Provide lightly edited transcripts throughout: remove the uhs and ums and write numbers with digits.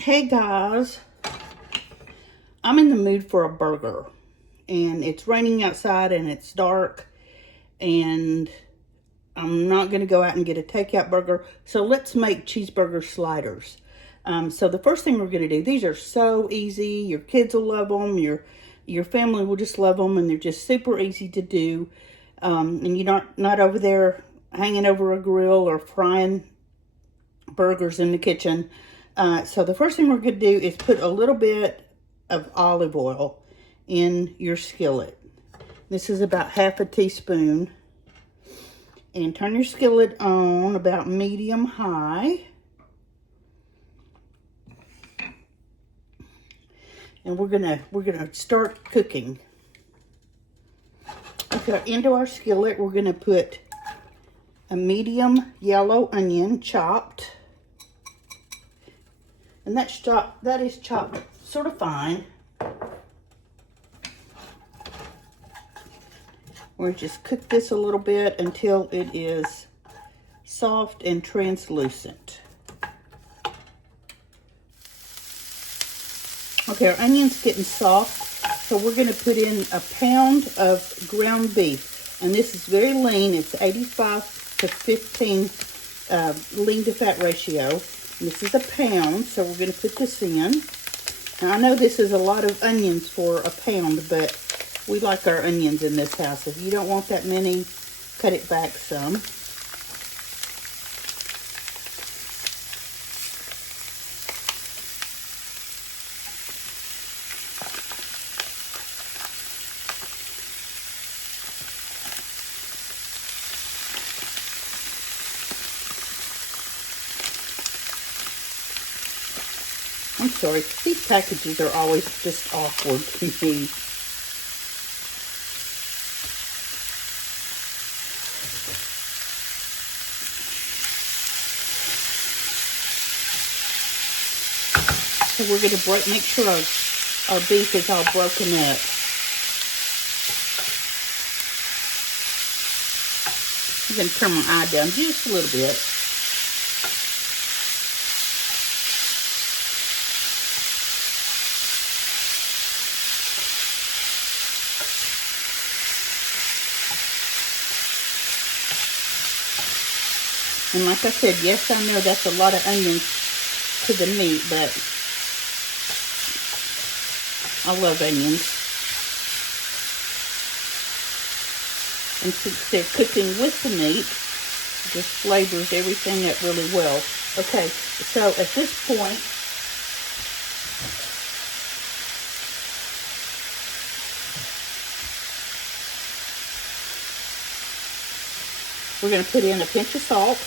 Hey guys, I'm in the mood for a burger, and it's raining outside and it's dark, and I'm not going to go out and get a takeout burger, so let's make cheeseburger sliders. So the first thing we're going to do, these are so easy, your kids will love them, your family will just love them, and they're just super easy to do, and you're not over there hanging over a grill or frying burgers in the kitchen. So the first thing we're going to do is put a little bit of olive oil in your skillet. This is about half a teaspoon. And turn your skillet on about medium high. And we're gonna start cooking. Okay, into our skillet we're gonna put a medium yellow onion chopped. And that is chopped sort of fine. We'll just cook this a little bit until it is soft and translucent. Okay, our onion's getting soft, so we're going to put in a pound of ground beef. And this is very lean. It's 85 to 15 lean to fat ratio. This is a pound, so we're going to put this in. Now, I know this is a lot of onions for a pound, but we like our onions in this house. If you don't want that many, cut it back some. I'm sorry, these packages are always just awkward to me. So we're going to make sure our beef is all broken up. I'm going to turn my eye down just a little bit. And like I said, yes, I know that's a lot of onions to the meat, but I love onions. And since they're cooking with the meat, it just flavors everything up really well. Okay, so at this point, we're going to put in a pinch of salt.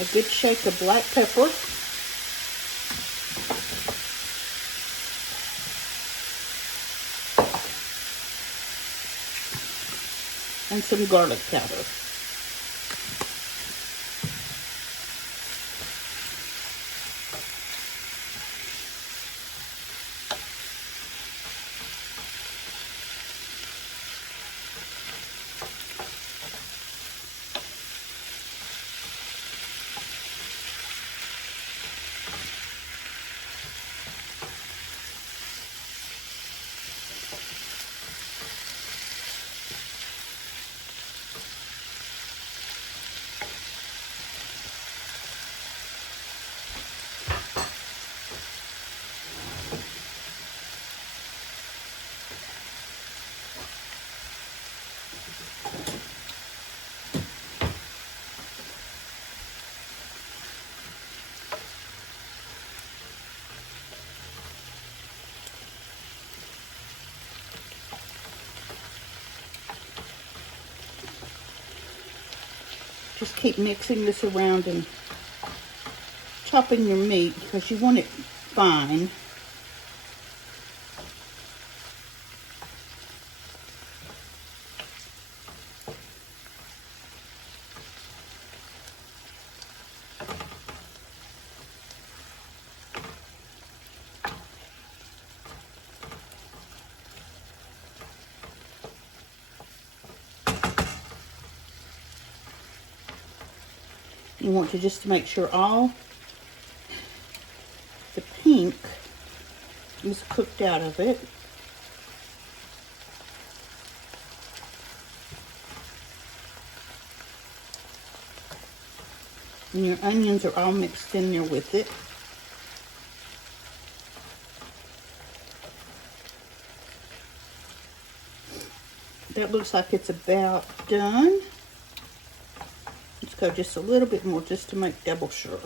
A good shake of black pepper. And some garlic powder. Just keep mixing this around and chopping your meat because you want it fine. You want to just make sure all the pink is cooked out of it. And your onions are all mixed in there with it. That looks like it's about done. Let's go just a little bit more just to make double sure.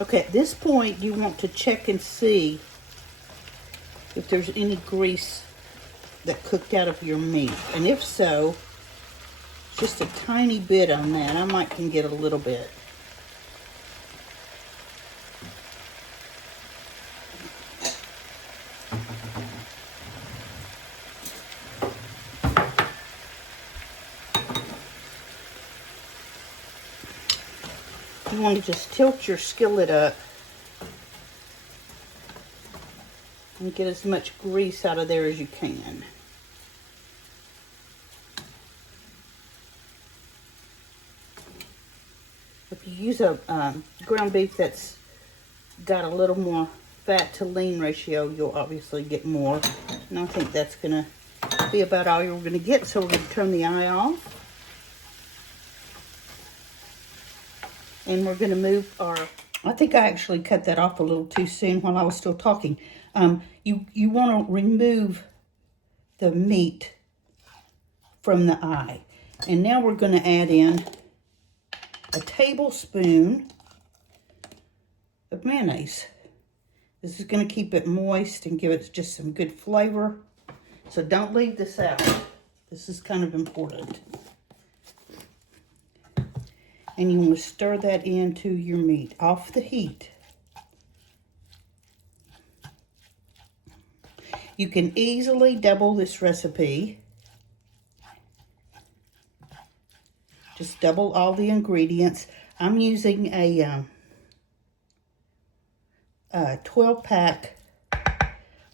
Okay, at this point you want to check and see if there's any grease that cooked out of your meat. And if so, just a tiny bit on that. I might can get a little bit. You want to just tilt your skillet up and get as much grease out of there as you can. If you use a ground beef that's got a little more fat to lean ratio, you'll obviously get more. And I think that's going to be about all you're going to get. So we're going to turn the eye off. And we're going to move our, I think I actually cut that off a little too soon while I was still talking. You want to remove the meat from the eye. And now we're going to add in a tablespoon of mayonnaise. This is going to keep it moist and give it just some good flavor. So don't leave this out. This is kind of important. And you want to stir that into your meat off the heat. You can easily double this recipe. Just double all the ingredients. I'm using a 12-pack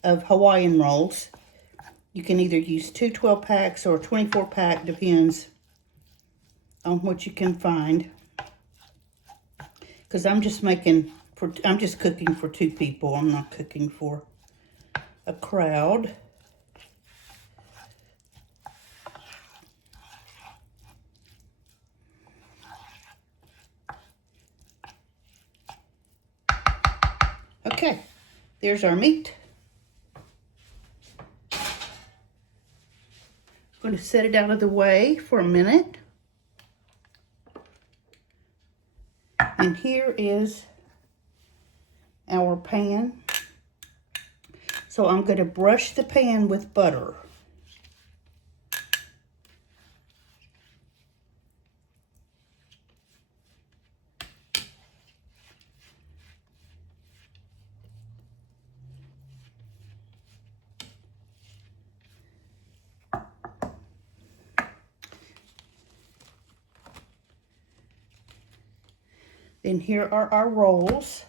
of Hawaiian rolls. You can either use 2 12-packs or a 24-pack, depends on what you can find. Because I'm just cooking for 2 people. I'm not cooking for a crowd. Okay, there's our meat. I'm going to set it out of the way for a minute. And here is our pan. So I'm going to brush the pan with butter. Then here are our rolls.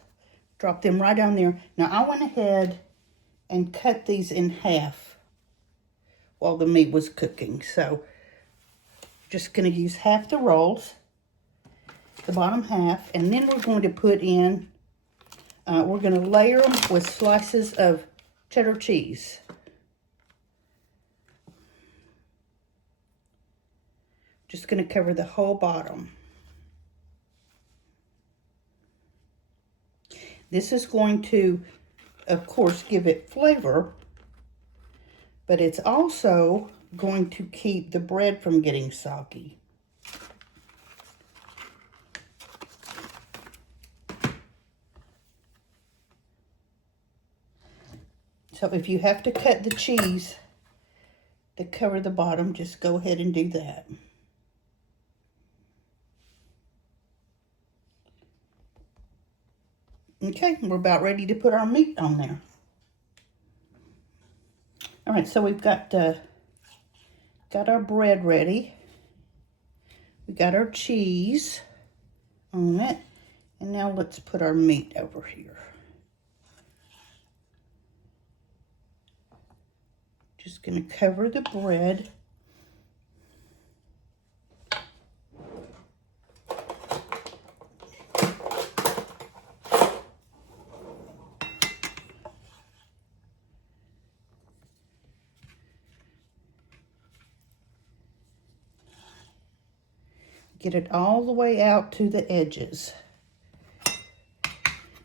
Drop them right down there. Now I went ahead and cut these in half while the meat was cooking. So just going to use half the rolls, the bottom half, and then we're going to put in, we're going to layer them with slices of cheddar cheese. Just going to cover the whole bottom. This is going to, of course, give it flavor, but it's also going to keep the bread from getting soggy. So if you have to cut the cheese to cover the bottom, just go ahead and do that. Okay, we're about ready to put our meat on there. All right, so we've got our bread ready. We got our cheese on it. And now let's put our meat over here. Just gonna cover the bread Get it all the way out to the edges.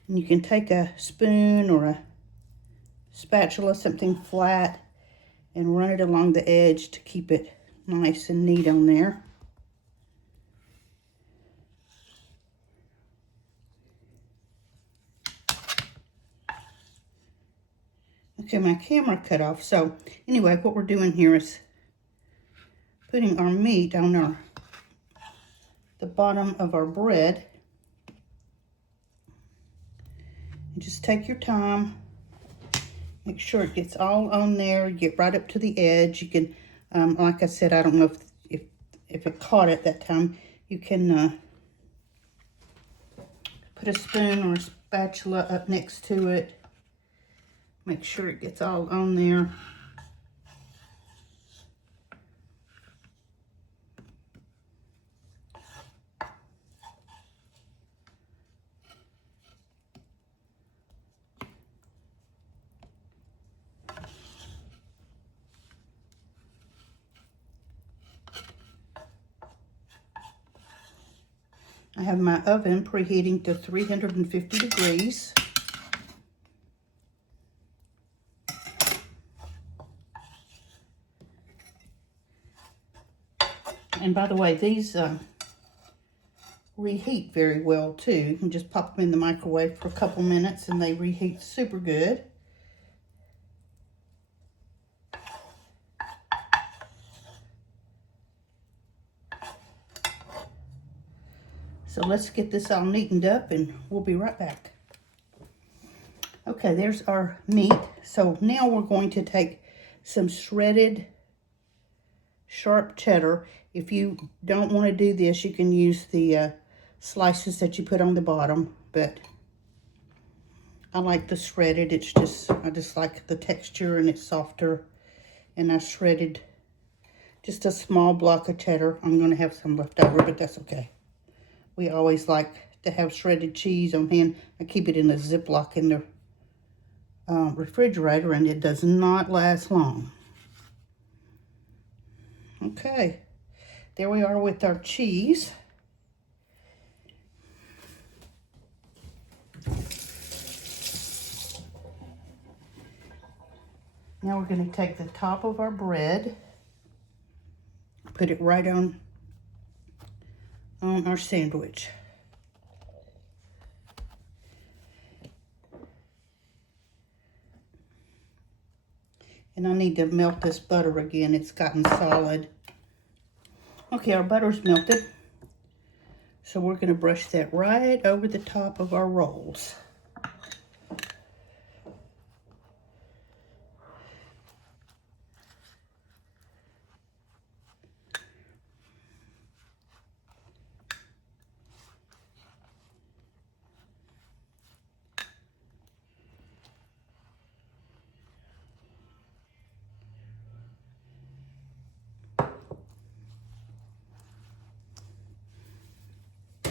And you can take a spoon or a spatula, something flat, and run it along the edge to keep it nice and neat on there. Okay, my camera cut off. So anyway, what we're doing here is putting our meat on the bottom of our bread. And just take your time. Make sure it gets all on there. Get right up to the edge. You can, like I said, I don't know if it caught it that time. You can put a spoon or a spatula up next to it. Make sure it gets all on there. I have my oven preheating to 350 degrees. And by the way, these reheat very well too. You can just pop them in the microwave for a couple minutes and they reheat super good. So let's get this all neatened up and we'll be right back. Okay, there's our meat. So now we're going to take some shredded sharp cheddar. If you don't want to do this, you can use the slices that you put on the bottom, but I like the shredded. It's just, I just like the texture and it's softer. And I shredded just a small block of cheddar. I'm going to have some left over, but that's okay. We always like to have shredded cheese on hand. I keep it in a Ziploc in the refrigerator, and it does not last long. Okay, there we are with our cheese. Now we're going to take the top of our bread, put it right on our sandwich. And I need to melt this butter again. It's gotten solid. Okay, our butter's melted. So we're going to brush that right over the top of our rolls.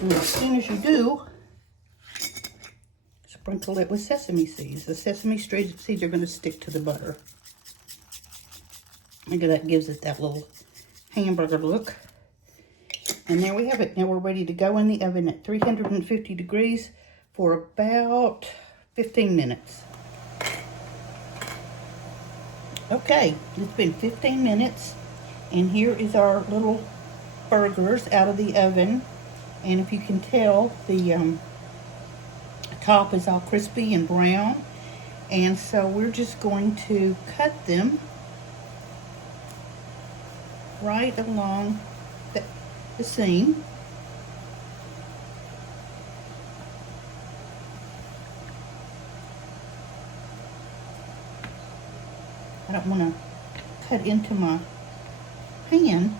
And as soon as you do, sprinkle it with sesame seeds. The sesame seeds are going to stick to the butter. Look at that, gives it that little hamburger look. And there we have it. Now we're ready to go in the oven at 350 degrees for about 15 minutes. Okay, it's been 15 minutes, and here is our little burgers out of the oven. And if you can tell, the top is all crispy and brown. And so we're just going to cut them right along the seam. I don't want to cut into my pan.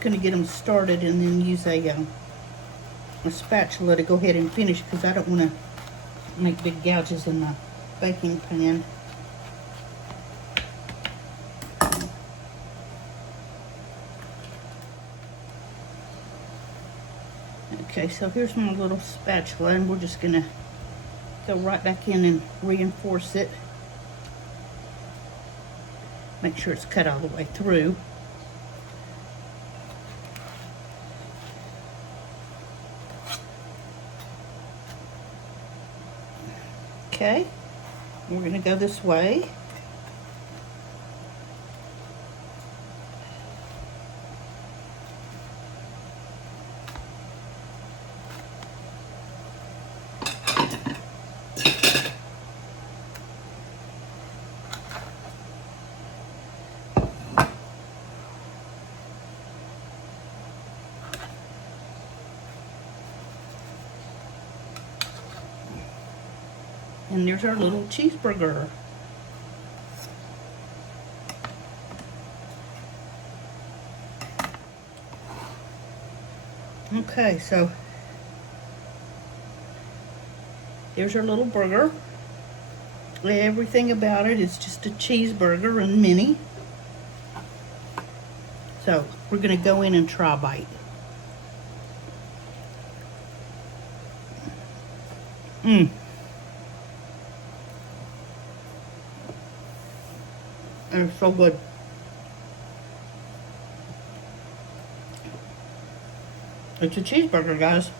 Going to get them started and then use a spatula to go ahead and finish, because I don't want to make big gouges in my baking pan. Okay, so here's my little spatula, and we're just gonna go right back in and reinforce it. Make sure it's cut all the way through. Okay, we're gonna go this way. And there's our little cheeseburger. Okay, so there's our little burger. Everything about it is just a cheeseburger and mini. So we're gonna go in and try a bite. They're so good. It's a cheeseburger, guys.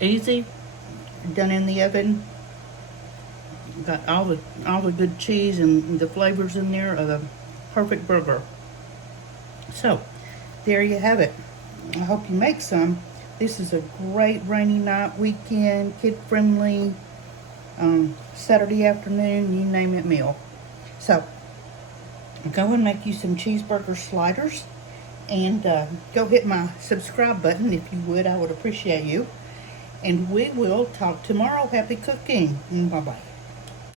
Easy, done in the oven. Got all the good cheese and the flavors in there of a perfect burger. So there you have it. I hope you make some. This is a great rainy night, weekend, kid-friendly, Saturday afternoon, you name it, meal. So, go and make you some cheeseburger sliders, and go hit my subscribe button if you would. I would appreciate you. And we will talk tomorrow. Happy cooking. Bye-bye.